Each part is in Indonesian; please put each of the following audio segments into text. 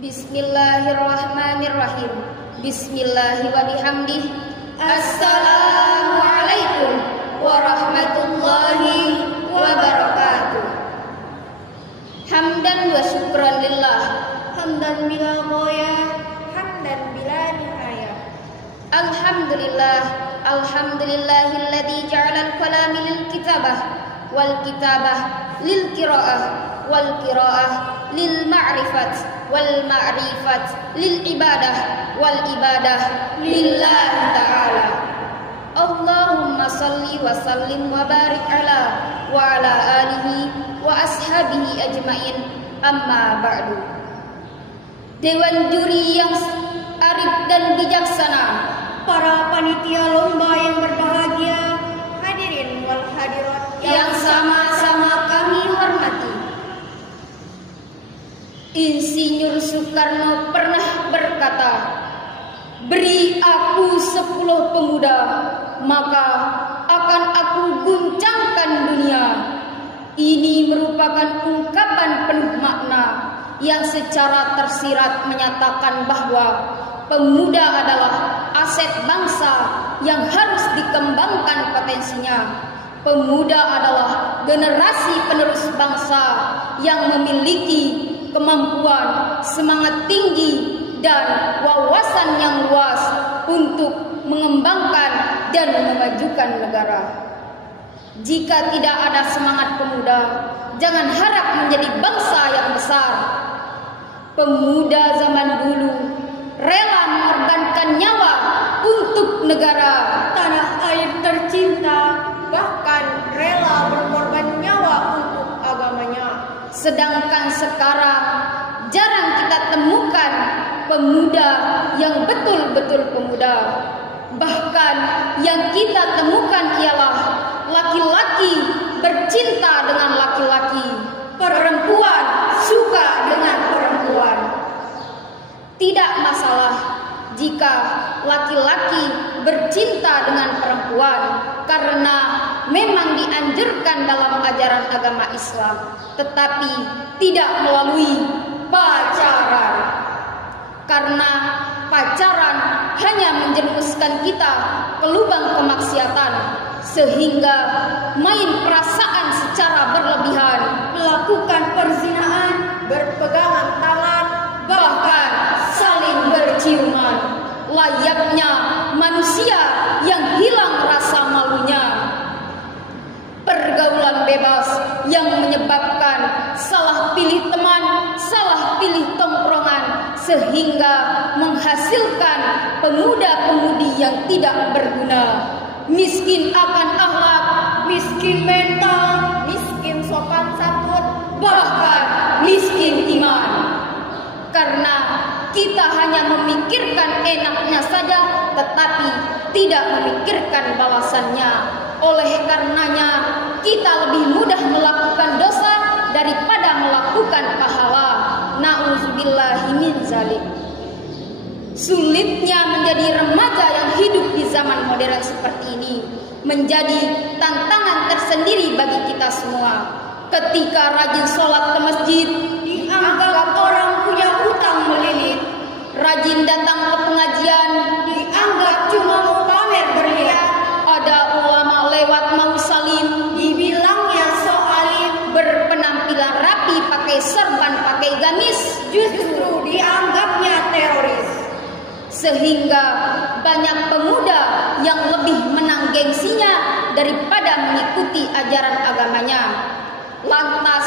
Bismillahirrahmanirrahim. Bismillahi wa bihamdih. Assalamualaikum warahmatullahi wabarakatuh. Hamdan wa syukran lillah. Hamdan bila ghayah, hamdan bila nihayah. Alhamdulillah, alhamdulillahilladzi ja'ala al-kalama lil kitabah wal kitabah lil qiraah wal qiraah lil ma'rifat wal ma'rifat lil ibadah wal ibadah lillahi ta'ala. Allahumma salli wa sallim wa barik ala wa ala alihi wa ashabihi ajmain, amma ba'du. Dewan juri yang arif dan bijaksana, Para panitia lomba yang berbahagia, hadirin wal hadirat yang sama-sama kami hormati. Insinyur Soekarno pernah berkata, "Beri aku 10 pemuda, maka akan aku guncangkan dunia." Ini merupakan ungkapan penuh makna yang secara tersirat menyatakan bahwa pemuda adalah aset bangsa yang harus dikembangkan potensinya. Pemuda adalah generasi penerus bangsa yang memiliki kemampuan, semangat tinggi, dan wawasan yang luas untuk mengembangkan dan memajukan negara. Jika tidak ada semangat pemuda, jangan harap menjadi bangsa yang besar. Pemuda zaman dulu rela mengorbankan nyawa untuk negara, tanah air tercinta, bahkan rela berkorban nyawa untuk agamanya. Sedangkan sekarang jarang kita temukan pemuda yang betul-betul pemuda. Bahkan yang kita temukan ialah laki-laki bercinta dengan laki-laki, perempuan suka dengan perempuan. Tidak masalah jika laki-laki bercinta dengan perempuan, karena memang dianjurkan dalam ajaran agama Islam, tetapi tidak melalui pacaran. Karena pacaran hanya menjerumuskan kita ke lubang kemaksiatan, sehingga main perasaan secara berlebihan, Melakukan perzinahan, berpegangan tangan, bahkan saling berciuman, layaknya manusia yang hilang rasa malunya. Pergaulan bebas yang menyebabkan salah pilih teman, salah pilih tongkrongan, sehingga menghasilkan pemuda-pemudi yang tidak berguna, miskin akan akhlak, miskin mental, miskin sopan santun, bahkan miskin iman. Karena kita hanya memikirkan enaknya saja, tetapi tidak memikirkan balasannya. Oleh karenanya kita lebih mudah melakukan dosa daripada melakukan pahala. Na'udzubillahi min zalik. Sulitnya menjadi remaja yang hidup di zaman modern seperti ini menjadi tantangan tersendiri bagi kita semua. Ketika rajin sholat ke masjid dianggap orang punya hutang melilit. Rajin datang ke pengajian Dianggap cuma mau pamer berlian. Ada ulama lewat mau salim, Dibilangnya so alim, berpenampilan rapi, pakai serban, pakai gamis, justru dianggapnya teroris. sehingga banyak pemuda yang lebih menang gengsinya daripada mengikuti ajaran agamanya. Lantas,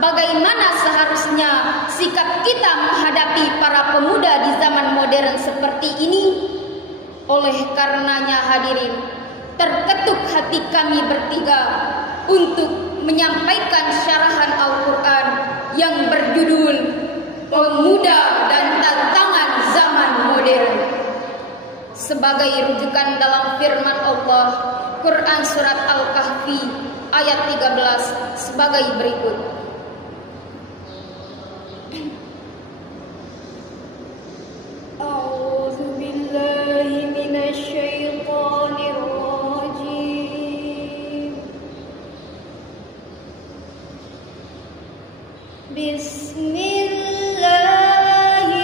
bagaimana seharusnya sikap kita menghadapi para pemuda di zaman modern seperti ini? Oleh karenanya hadirin, terketuk hati kami bertiga untuk menyampaikan syarahan Al-Quran yang berjudul Pemuda dan Tantangan Zaman Modern. Sebagai rujukan dalam firman Allah, Quran Surat Al-Kahfi ayat 13 sebagai berikut. A'udzu billahi minasy syaithanir rajim. Bismillahirrahmanirrahim.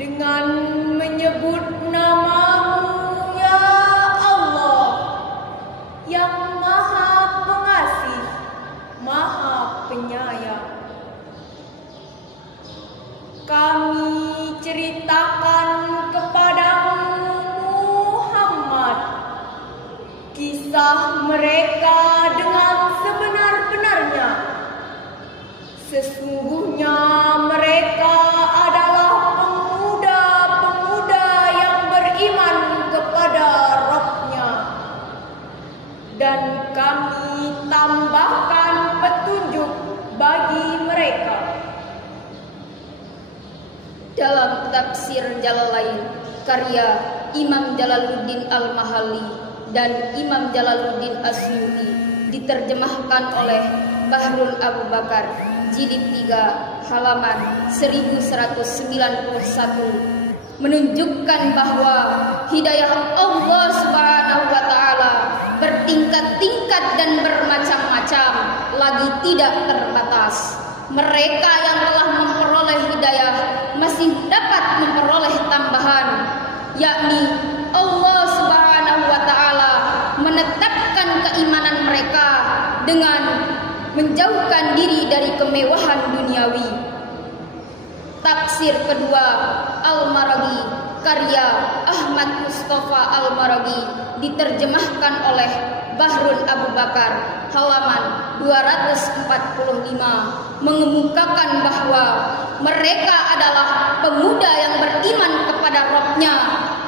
dengan menyebut nama-Mu ya Allah yang Maha Pengasih, Maha Penyayang. Kami ceritakan kepadamu Muhammad kisah mereka dengan sebenar-benarnya. Sesungguhnya mereka adalah pemuda-pemuda yang beriman kepada Rabb-Nya, dan kami tambahkan petunjuk bagi mereka. Dalam tafsir Jalalain karya Imam Jalaluddin Al-Mahalli dan Imam Jalaluddin Asyuti diterjemahkan oleh Bahrul Abu Bakar, jilid 3 halaman 1191, menunjukkan bahwa hidayah Allah Subhanahu wa taala bertingkat-tingkat dan bermacam-macam, lagi tidak terbatas. Mereka yang telah memperoleh hidayah masih dapat memperoleh tambahan, yakni Allah Subhanahu wa taala menetapkan keimanan mereka dengan menjauhkan diri dari kemewahan duniawi. Tafsir kedua Al-Maraghi karya Ahmad Mustafa Al-Maraghi diterjemahkan oleh Bahrul Abu Bakar halaman 245 mengemukakan bahwa mereka adalah pemuda yang beriman kepada Rabb-Nya.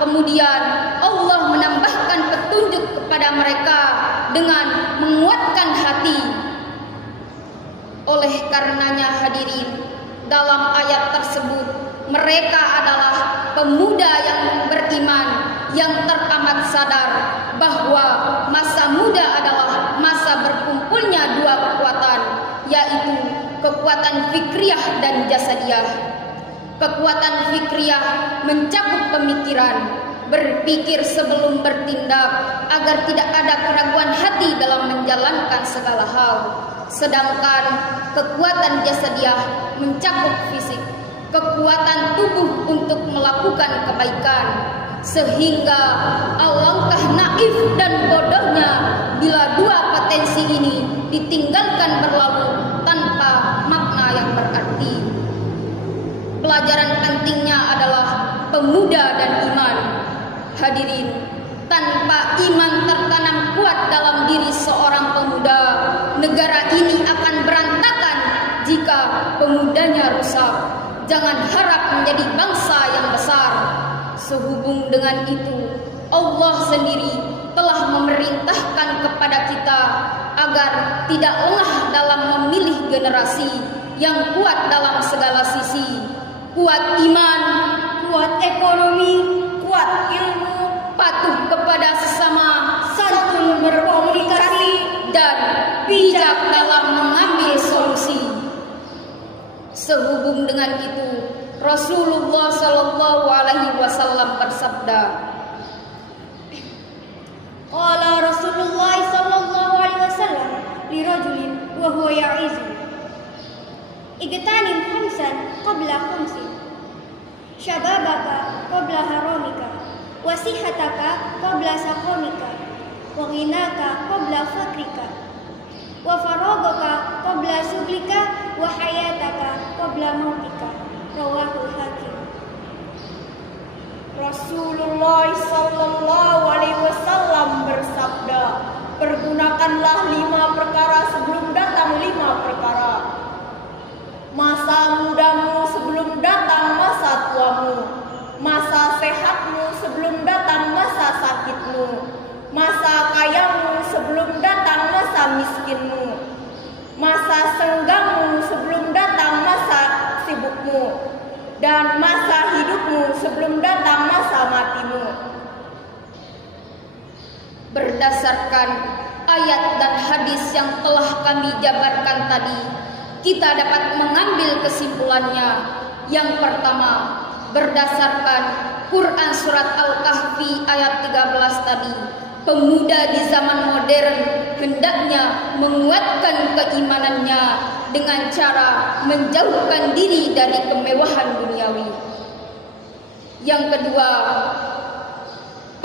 Kemudian Allah menambahkan petunjuk kepada mereka dengan menguatkan hati. Oleh karenanya hadirin, dalam ayat tersebut mereka adalah pemuda yang beriman, yang teramat sadar bahwa masa muda adalah masa berkumpulnya dua kekuatan, yaitu kekuatan fikriyah dan jasadiah. Kekuatan fikriyah mencakup pemikiran, berpikir sebelum bertindak agar tidak ada keraguan hati dalam menjalankan segala hal. Sedangkan kekuatan jasadiah mencakup fisik, kekuatan tubuh untuk melakukan kebaikan. Sehingga alangkah naif dan bodohnya bila dua potensi ini ditinggalkan berlalu tanpa makna yang berarti. Pelajaran pentingnya adalah pemuda dan iman. Hadirin, tanpa iman tertanam kuat dalam diri seorang pemuda, negara ini akan berantakan jika pemudanya rusak. Jangan harap menjadi bangsa yang besar. Sehubung dengan itu, Allah sendiri telah memerintahkan kepada kita agar tidak lengah dalam memilih generasi yang kuat dalam segala sisi. Kuat iman, kuat ekonomi, kuat ilmu, patuh kepada sesama, santun berkomunikasi, dan bijak dalam mengambil solusi. Sehubung dengan itu, Rasulullah Shallallahu Alaihi Wasallam bersabda, Qala Rasulullah Shallallahu Alaihi Wasallam li rajulin wa huwa ya'izu, igtanim khamsan qabla khamsin, syababaka qabla haramika, wa sihataka qabla saqamika, wa ghinaka qabla fakrika, wa faragaka qabla suglika, wa hayataka qabla mautika. Rawahul Hakim. Rasulullah Sallallahu Alaihi Wasallam bersabda, pergunakanlah 5 perkara sebelum datang 5 perkara. Masa mudamu sebelum datang masa tuamu, masa sehatmu sebelum datang masa sakitmu, masa kayamu sebelum datang masa miskinmu, masa senggangmu sebelum datang masa sibukmu, dan masa hidupmu sebelum datang masa matimu. Berdasarkan ayat dan hadis yang telah kami jabarkan tadi, kita dapat mengambil kesimpulannya. Yang pertama, berdasarkan Quran surat Al-Kahfi ayat 13 tadi, pemuda di zaman modern hendaknya menguatkan keimanannya dengan cara menjauhkan diri dari kemewahan duniawi. Yang kedua,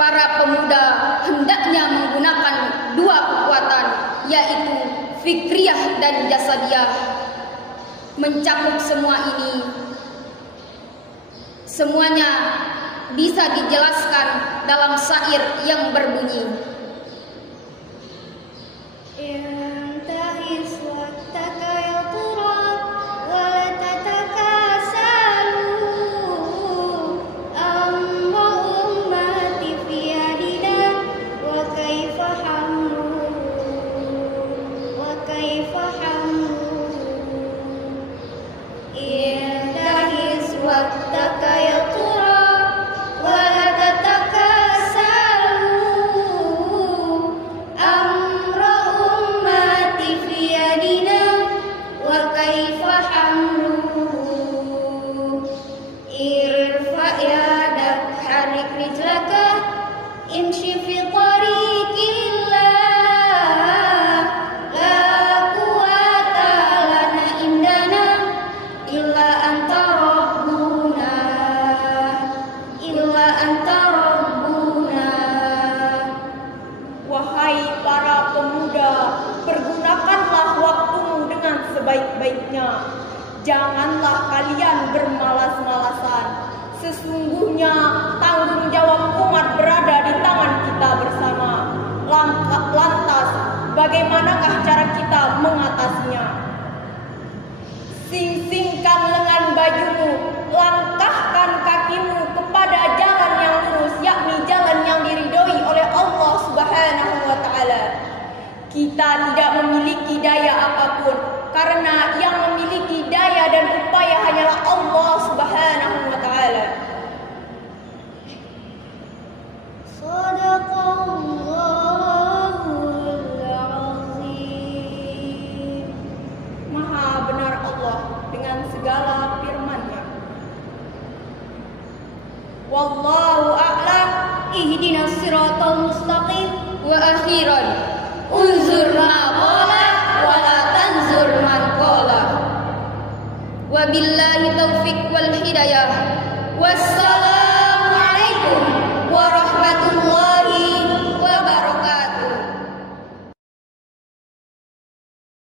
para pemuda hendaknya menggunakan dua kekuatan, yaitu fikriyah dan jasadiyah. Mencakup semua ini, semuanya bisa dijelaskan dalam syair yang berbunyi, Intahis waktaka ya turab wala tatakasalu amma ummati fi yadina wa kaifa hamlu Intahis waktaka ya turab wala tatakasalu amra ummati fi yadina wa kaifa hamluhu irfa yadak harik rijlaka imshi fi tariqillah la quwata lana indana illa anta rabbuna Wahai para pemuda, pergunakanlah waktumu dengan sebaik-baiknya. Janganlah kalian bermalas-malasan. Sesungguhnya tanggung jawab umat berada di tangan kita bersama. Lantas, bagaimanakah cara kita mengatasinya? Sing-singkan lengan bajumu, langkahkan kakimu kepada jalan yang lurus, yakni jalan yang diridhoi oleh Allah Subhanahu wa Ta'ala. Kita tidak memiliki daya apapun, karena yang memiliki daya dan upaya hanyalah Allah Subhanahu wa Ta'ala. Shadaqallahul azim. Maha benar Allah dengan segala firman-Nya. Wallahu a'lam. Ihdinas siratal mustaqim. wa akhiran